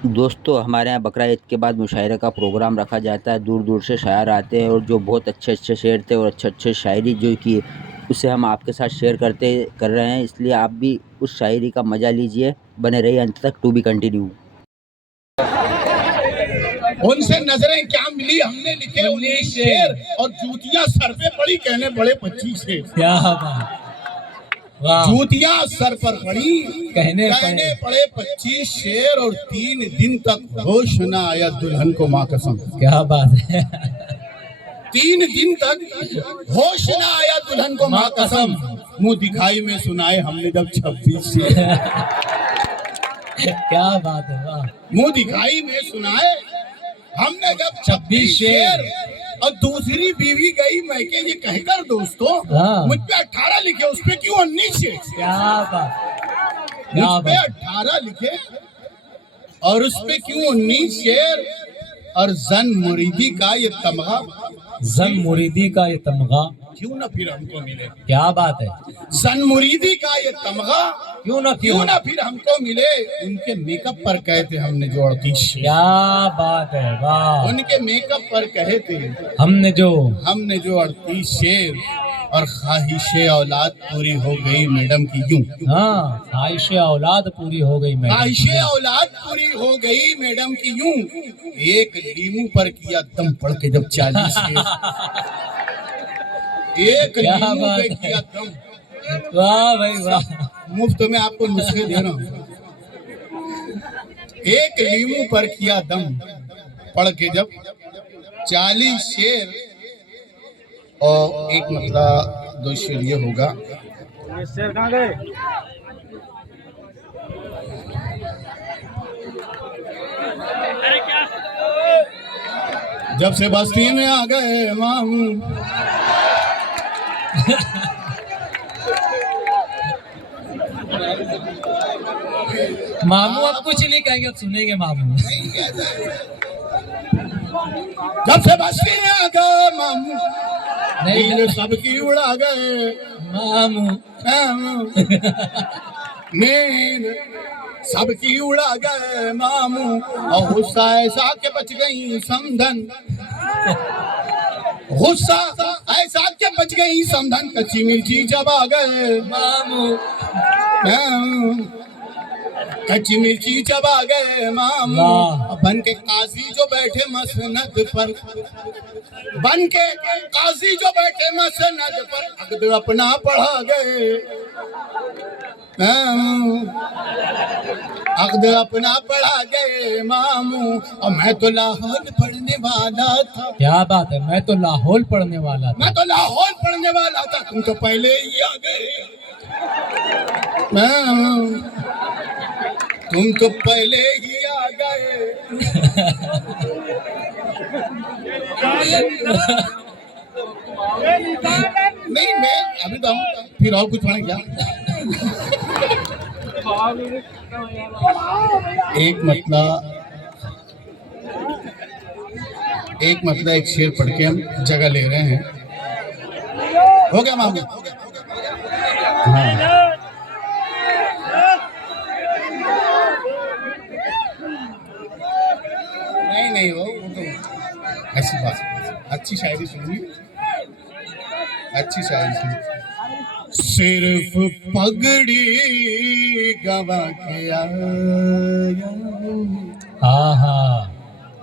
दोस्तों, हमारे यहाँ बकरा ईद के बाद मुशायरे का प्रोग्राम रखा जाता है। दूर दूर से शायर आते हैं और जो बहुत अच्छे अच्छे शेर थे और अच्छे अच्छे शायरी जो की उसे हम आपके साथ शेयर कर रहे हैं। इसलिए आप भी उस शायरी का मजा लीजिए। बने रहिए अंत तक। To be continue. उनसे नजरें क्या मिली, हमने लिखे 19 शेर और जूतियां सर पे पड़ी, कहने बड़े 25 शेर। क्या बात, वाह। जूतियां सर पर पड़ी, कहने पड़े 25 शेर और 3 दिन तक होश न आया दुल्हन को माँ कसम। क्या बात है। 3 दिन तक होश न आया दुल्हन को माँ कसम। मुंह दिखाई में सुनाए हमने जब 26 शेर। क्या बात है, वाह। मुंह दिखाई में सुनाए हमने जब 26 शेर और दूसरी बीवी गई मैके ये कहकर दोस्तों मुझ पे 18 लिखे, उस पे क्यों 19 शेर। क्या बात, मुझ पे 18 लिखे और उस पे क्यों 19 शेर। और जन मुरीदी का ये तमगा, जन मुरीदी का ये तमगा क्यों ना फिर हमको मिले। क्या बात है। जन मुरीदी का ये तमगा क्यों ना फिर हमको मिले। उनके मेकअप पर कहे थे हमने जो 38 शेर। क्या बात है, वाह। उनके मेकअप पर कहे थे हमने जो 38 शेर। और ख्वाहिशे औलाद पूरी हो गई मैडम की यूं। हाँ, ख्वाहिशे औलाद पूरी हो गई मैडम। ख्वाहिशे औलाद पूरी हो गई मैडम की यूं। एक लीमू पर किया दम पड़ के जब 40 शेर। एक लीमू पे किया दम। वाह भाई वाह। मुफ्त में आपको नुस्खे दे रहा हूं। एक लीमू पर किया दम पड़ के जब 40 शेर। और एक मतलब 2 शेर ये होगा। शेर कहाँ गए? जब से बस्ती में आ गए मामू। मामू अब कुछ नहीं कहेंगे, अब सुनेंगे मामू। जब से बस्ती में आ गए मामू, नींद सबकी उड़ा गए मामू। नींद सबकी उड़ा गए मामू। और गुस्सा ऐसा के बच गई समधन। गुस्सा ऐसा के बच गई समधन। कच्ची मिर्ची चबा गए मामू। कच्ची मिर्ची चबा गए मामू। बन के काजी जो बैठे मसनद पर, बन के काजी जो बैठे मसनद पर अक़्द अपना पढ़ा गए। अक़्द अपना पढ़ा गए मामू। और मैं तो लाहौर पढ़ने वाला था। क्या बात है, मैं तो लाहौर पढ़ने वाला था। मैं तो लाहौर पढ़ने वाला था, तुम तो पहले ही आ गए। तुम तो पहले ही आ गए। नहीं मैं अभी तो हम फिर और कुछ पढ़ें क्या। एक मतलब एक शेर पढ़ के हम जगह ले रहे हैं। हो गया मामू? हाँ। नहीं वो तो ऐसी बात। अच्छी शायरी सुनिए, अच्छी शायरी सुनिए। सिर्फ पगड़ी गवा के आया।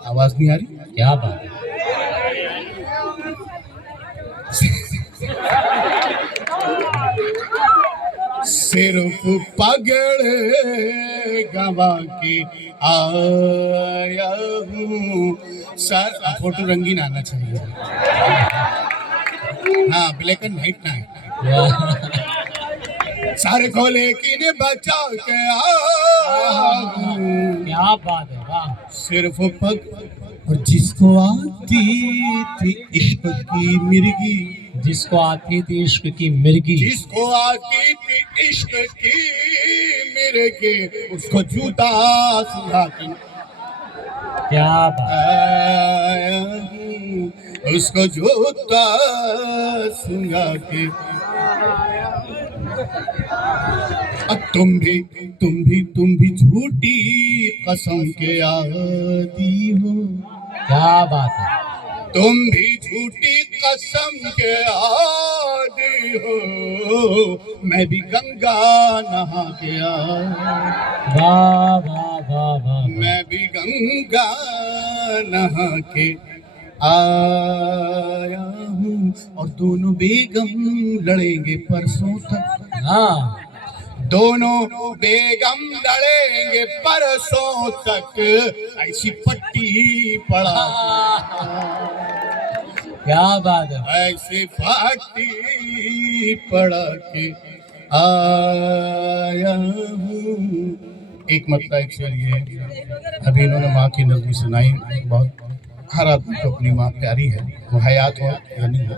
आवाज नहीं आ रही? क्या बात है। सिर्फ पगड़ गवा के आया हूँ। सर फोटो रंगीन आना चाहिए। हाँ, ब्लैक एंड व्हाइट ना है। सारे को लेकिन बचा के आया हूँ। क्या बात है, वाह। सिर्फ पग और जिसको आती थी इश्क की मिर्गी। जिसको आती थी इश्क की मिर्गी। जिसको आती थी इश्क की मिर्गी, उसको जूता सुधा के। क्या बात। उसको जूता सुधा के अब तुम भी झूठी कसम के आदी हो। क्या बात है। तुम भी झूठी कसम के आदी हो, मैं भी गंगा नहा के आया। वाह वाह वाह वाह। मैं भी गंगा नहा के आया हूँ, और दोनों बेगम लड़ेंगे परसों तक। हाँ दोनों बेगम लड़ेंगे परसों तक, ऐसी पट्टी पड़ा क्या बात है। ऐसी पट्टी पड़ा के आया हूँ। एक मतलब एक शेर ये है, अभी इन्होंने माँ की नज़्म सुनाई। बहुत हर आदमी को अपनी माँ प्यारी है, वो हयात हो या नहीं हो,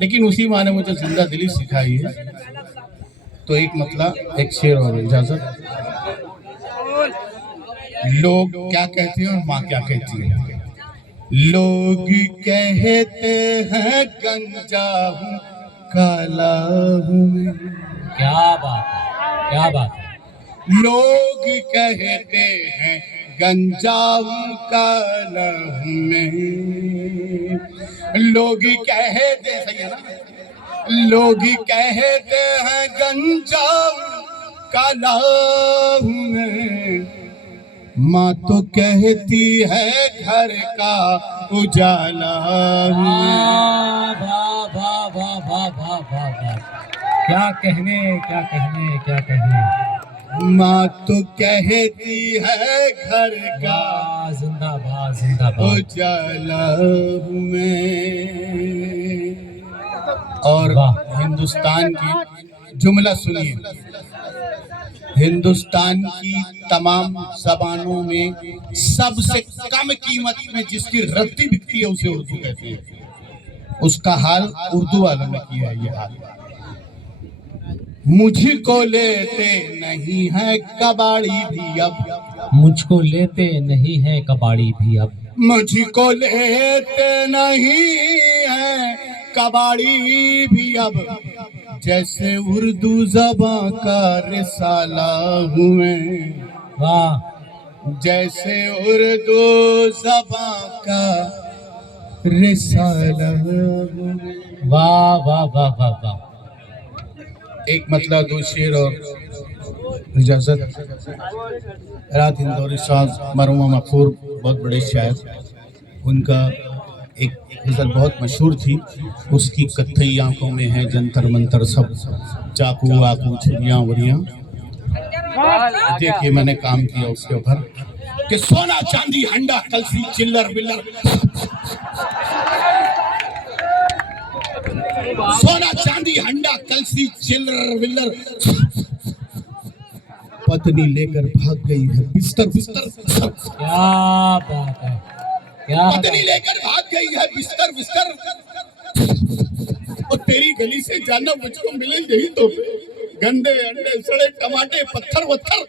लेकिन उसी माँ ने मुझे जिंदा दिली सिखाई है। तो एक मतलब एक शेर और इजाजत। लोग क्या कहते हैं और माँ क्या कहती है। लोग कहते हैं गंजा हूँ काला हूँ मैं। क्या बात है। क्या बात है। लोग कहते हैं गंजा हूँ काला हूँ मैं। लोग कहते, सही है ना, लोग कहते हैं गंजा हूँ काला हूँ मैं। माँ तो कहती है घर का उजाला हूँ मैं। वाह वाह वाह वाह वाह वाह वाह। क्या कहने क्या कहने क्या कहने। माँ तो कहती है घर का जिंदाबाद जिंदाबाद। उजाला हूँ मैं। और हिंदुस्तान की जुमला सुनिए। हिंदुस्तान की तमाम जबानों में सबसे कम कीमत में जिसकी रत्ती बिकती है उसे उर्दू कहते हैं। उसका हाल उर्दू वालों ने किया है। ये हाल मुझको लेते नहीं है कबाड़ी भी अब। मुझको लेते नहीं है कबाड़ी भी अब। मुझको लेते नहीं है कबाड़ी भी अब। जैसे उर्दू ज़बां का रिसाला हूँ मैं। वाह। जैसे उर्दू ज़बां का रिसाला हूँ मैं। वाह वाह वाह वाह वाह। एक मतलब दो शेर और इजाजत। रात इंदौरी साहब मरहुमा मकफूर बहुत बड़े शायर, उनका एक गज़ल बहुत मशहूर थी। उसकी कत्थई आंखों में है जंतर मंतर सब, चाकू आकू छुरियाँ वुरियाँ। देखिए मैंने काम किया उसके ऊपर कि सोना चांदी हंडा कलसी चिल्लर बिल्लर, सोना चांदी हंडा कलसी चिल्लर बिल्लर। पत्नी लेकर भाग गई है बिस्तर बिस्तर। क्या बात है। क्या पत्नी लेकर भाग गई है बिस्तर बिस्तर। और तेरी गली से जाना मुझको मिले यही तो, गंदे अंडे सड़े टमाटे पत्थर वत्थर।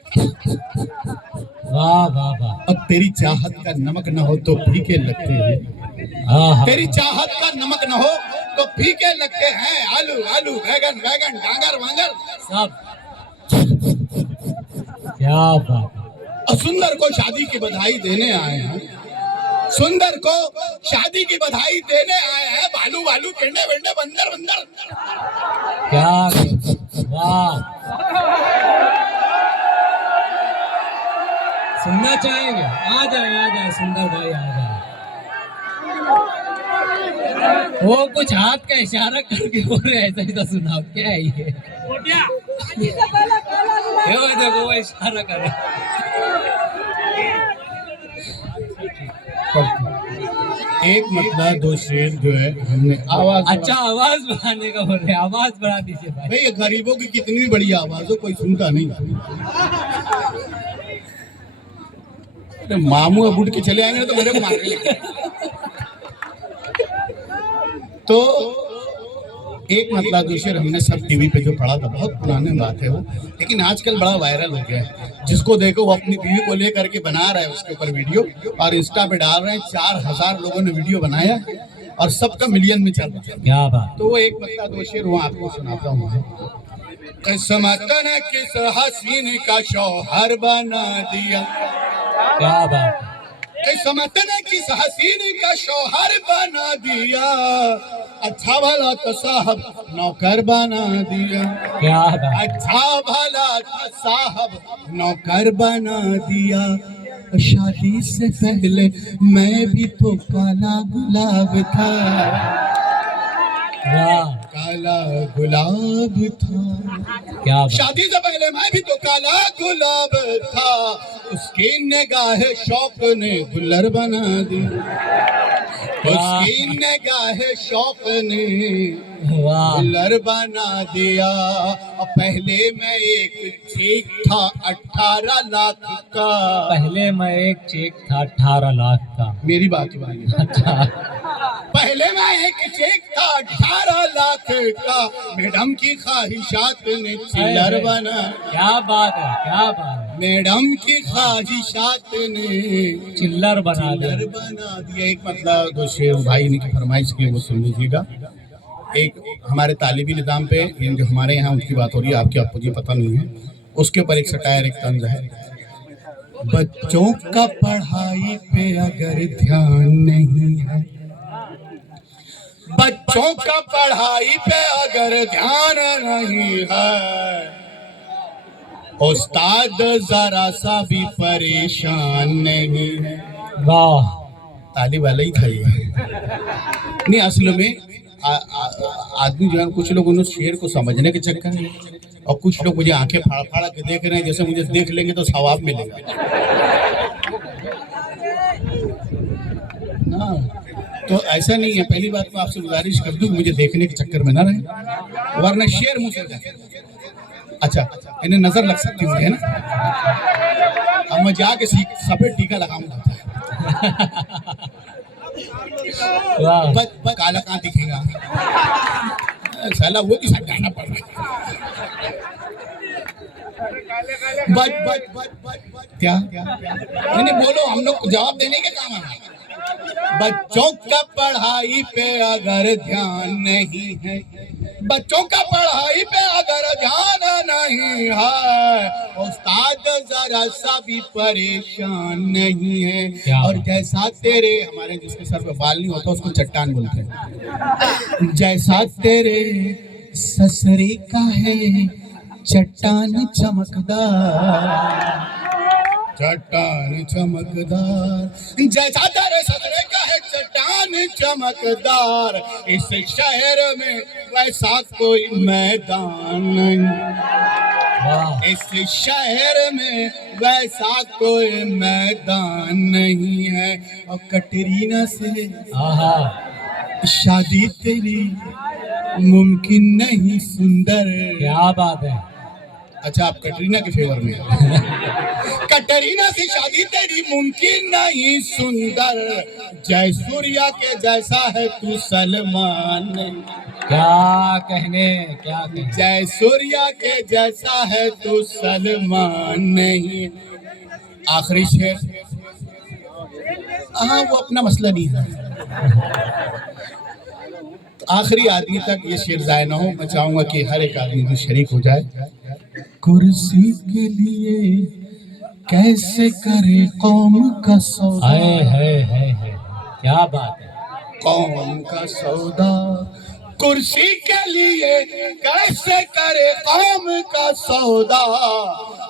वाह वाह वाह। अब तेरी चाहत का नमक न हो तो फीके लगते हैं। हाँ तेरी चाहत का नमक न हो तो फीके लगते हैं। आलू आलू बैगन बैगन डांगर वांगर सब। क्या बात है। और सुंदर को शादी की बधाई देने आए हैं। सुंदर को शादी की बधाई देने आए हैं। बालू बालू पेंडे पेंडे बंदर बंदर। क्या वाह। सुनना चाहेंगे? आ जाए सुंदर भाई आ जाए। वो कुछ हाथ का इशारा करके बोल रहे ऐसा ही तो सुनाओ। क्या है ये? देखो वो इशारा कर रहे। एक मतलब दो शेर जो है हमने आवाज। अच्छा आवाज बढ़ाने का बोल रहे। आवाज बढ़ा दीजिए भाई। भाई ये गरीबों की कितनी भी बड़ी आवाज हो कोई सुनता नहीं। मामू अब उठ के चले आएंगे तो मेरे को मारेंगे। तो एक मतलब दो शेर हमने सब टीवी पे जो पढ़ा था, बहुत पुरानी बात है वो, लेकिन आजकल बड़ा वायरल हो गया है। जिसको देखो वो अपनी बीवी को लेकर के बना रहा है उसके ऊपर वीडियो और इंस्टा पे डाल रहे हैं। 4000 लोगों ने वीडियो बनाया और सबका मिलियन में चल रहा है। क्या बात। तो वो एक मतलब दो शेर वो आपको सुनाता हूँ। किस्मत ने किस हसीन का शौहर बना दिया, क्या बात है, किस्मत ने किस हसीन का शौहर बना दिया, अच्छा भला तो साहब नौकर बना दिया, क्या बात है, अच्छा भला तो साहब नौकर बना दिया। शादी से पहले मैं भी तो काला गुलाब था, वाह, काला गुलाब था। क्या बात, शादी से पहले मैं भी तो काला गुलाब था, उसकी निगाह शौक ने गुलर बना दी, उसकी निगाह शौक ने वाह, गुलर बना दिया। और पहले मैं एक चेक था 18 लाख का, पहले मैं एक चेक था 18 लाख का, मेरी बात मानिए, अच्छा, पहले मैं एक चेक था 18 लाख का, मैडम की ख्वाहिशात ने चिल्लर बना, क्या बात है, क्या बात है, मैडम की ख्वाहिशात ने चिल्लर बना दे, चिल्लर बना दिया। एक मतलब दो शेर भाई ने की फरमाइश की, वो सुन लीजिएगा। एक हमारे तालिबी निज़ाम पे ये जो हमारे यहाँ उनकी बात हो रही है, आपकी आपको जी पता नहीं है, उसके ऊपर एक सटायर एक तंज है। बच्चों का पढ़ाई पे अगर ध्यान नहीं है, बच्चों का पढ़ाई पे अगर ध्यान नहीं है, उस्ताद जरा सा भी परेशान नहीं है। वाह, ताली वाला ही था ये। नहीं, असल में आदमी जो है, कुछ लोग उन शेर को समझने के चक्कर में, और कुछ लोग मुझे आंखें फाड़ फाड़ के देख रहे हैं, जैसे मुझे देख लेंगे तो सवाब मिलेगा ना। तो ऐसा नहीं है। पहली बात मैं आपसे गुजारिश कर दूं, मुझे देखने के चक्कर में ना रहे, वरना शेर मुंह से जाए। अच्छा, इन्हें नजर लग सकती है मुझे, है ना। अब मैं जाके सफेद टीका लगाऊंगा। वाह, काला कहाँ दिखेगा, साला वो भी साथ जाना पड़ रहा है। क्या नहीं बोलो, हम लोग जवाब देने के काम है। बच्चों का पढ़ाई पे अगर ध्यान नहीं है, बच्चों का पढ़ाई पे अगर ध्यान नहीं है, उस्ताद जरा सा भी परेशान नहीं है। और जैसा तेरे, हमारे जिसके सर पे बाल नहीं होता उसको चट्टान बोलते हैं, जैसा तेरे ससुरे का है चट्टान चमकदार, चट्टान चमकदार, जैसा तेरे ससुरे का है चट्टान चमकदार, इस शहर में वैसा कोई मैदान नहीं, इस शहर में वैसा कोई मैदान नहीं है। और कटरीना से शादी तेरी मुमकिन नहीं सुंदर, क्या बात है, अच्छा आप कटरीना के फेवर में कटरीना से शादी तेरी मुमकिन नहीं सुंदर, जय सूर्या के जैसा है तू सलमान, क्या कहने, क्या कहने, जय सूर्या के जैसा है तू सलमान नहीं। आखिरी शेर, हाँ वो अपना मसला नहीं है, आखिरी आदमी तक ये शेर जाए ना हो। मैं चाहूंगा कि हर एक आदमी भी शरीक हो जाए। कुर्सी के लिए कैसे करे कौम का सौदा, है, क्या बात है, कौम का सौदा, कुर्सी के लिए कैसे करे कौम का सौदा,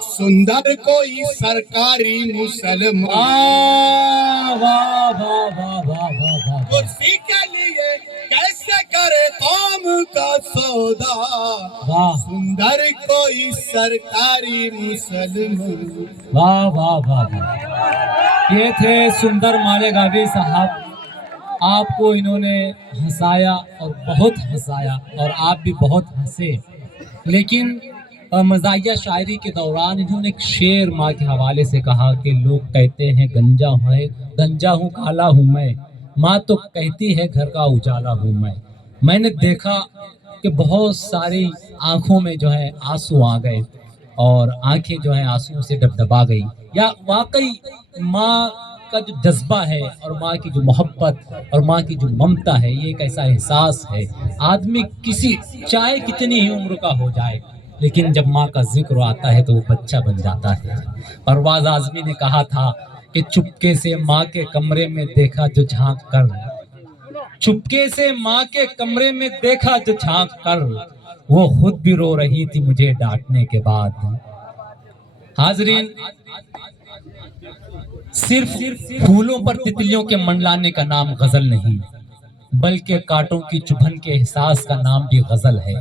सुंदर कोई सरकारी मुसलमान, वाह वाह वाह वाह वाह वाह, कुर्सी के लिए कैसे करे कौम का सौदा, वाह सुंदर कोई सरकारी मुसलमान। वाह वाह वाह वाह। ये थे सुंदर मालेगावी साहब, आपको इन्होंने हंसाया और बहुत हंसाया, और आप भी बहुत हंसे। लेकिन मज़ाहिया शायरी के दौरान इन्होंने एक शेर माँ के हवाले से कहा कि लोग कहते हैं गंजा हूँ काला हूँ मैं, माँ तो कहती है घर का उजाला हूँ मैं। मैंने देखा कि बहुत सारी आंखों में जो है आंसू आ गए, और आंखें जो है आंसुओं से डबडबा गई। या वाकई माँ का जो जज्बा है, और माँ की जो मोहब्बत और माँ की जो ममता है, ये एक ऐसा एहसास है, आदमी किसी चाहे कितनी ही उम्र का हो जाए, लेकिन जब माँ का जिक्र आता है तो वो बच्चा बन जाता है। परवाज़ आज़मी ने कहा था कि चुपके से माँ के कमरे में देखा जो झांक कर, चुपके से माँ के कमरे में देखा जो झांक कर, वो खुद भी रो रही थी मुझे डांटने के बाद। हाजरीन, सिर्फ फूलों पर तितलियों के मंडलाने का नाम गजल नहीं, बल्कि कांटों की चुभन के एहसास का नाम भी गजल है।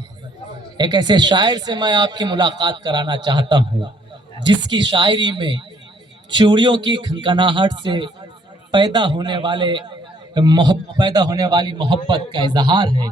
एक ऐसे शायर से मैं आपकी मुलाकात कराना चाहता हूँ जिसकी शायरी में चूड़ियों की खनखनाहट से पैदा होने वाली मोहब्बत का इजहार है।